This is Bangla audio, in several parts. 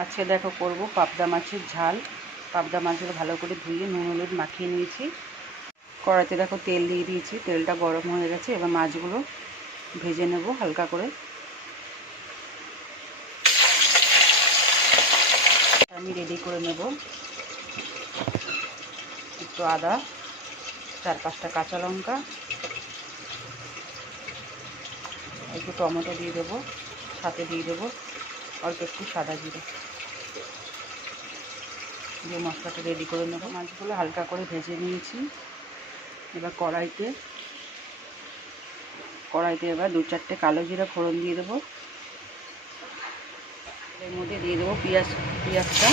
আজকে দেখো করব পাবদা মাছের ঝাল। পাবদা মাছগুলো ভালো করে ধুয়ে নুন হলুদ মাখিয়ে নিয়েছি। কড়াইতে দেখো তেল দিয়ে দিয়েছি, তেলটা গরম হয়ে গেছে। এবার মাছগুলো ভেজে নেব হালকা করে। আমি রেডি করে নেব একটু আদা, 4-5টা কাঁচা লঙ্কা, একটু টমেটো দিয়ে দেবো, সাথে দিয়ে দেবো অল্প একটু সাদা জিরে দিয়ে মশলাটা রেডি করে নেব। মাছগুলো হালকা করে ভেজে নিয়েছি। এবার কড়াইতে এবার 2-4টে কালো জিরা ফোড়ন দিয়ে দেবো। এর মধ্যে দিয়ে দেবো পেঁয়াজটা।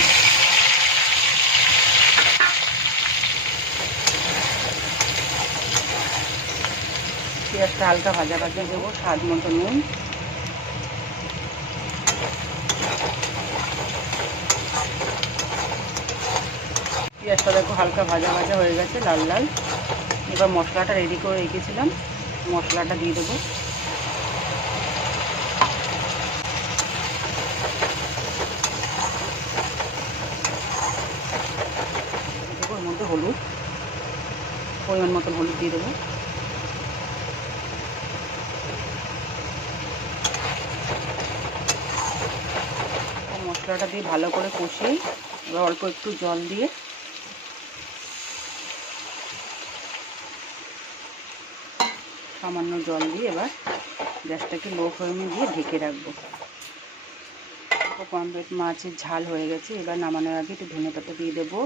পেঁয়াজটা হালকা ভাজা দেবো, স্বাদ মতো নুন, পেঁয়াজটা দেখো হালকা ভাজা হয়ে গেছে, লাল লাল। এবার মশলাটা রেডি করে রেখেছিলাম, মশলাটা দিয়ে দেবো। ওর মধ্যে হলুদ, পরিমাণ মতন হলুদ দিয়ে দেবো। মশলাটা দিয়ে ভালো করে কষিয়ে এবার অল্প একটু জল দিয়ে সামান্য জল দিয়ে এবার গ্যাসটাকে লো ফ্লেমে দিয়ে ঢেকে রাখবো। পমফ্রেট মাছের ঝাল হয়ে গেছে। এবার নামানোর আগে একটু ধনেপাতা দিয়ে দেবো,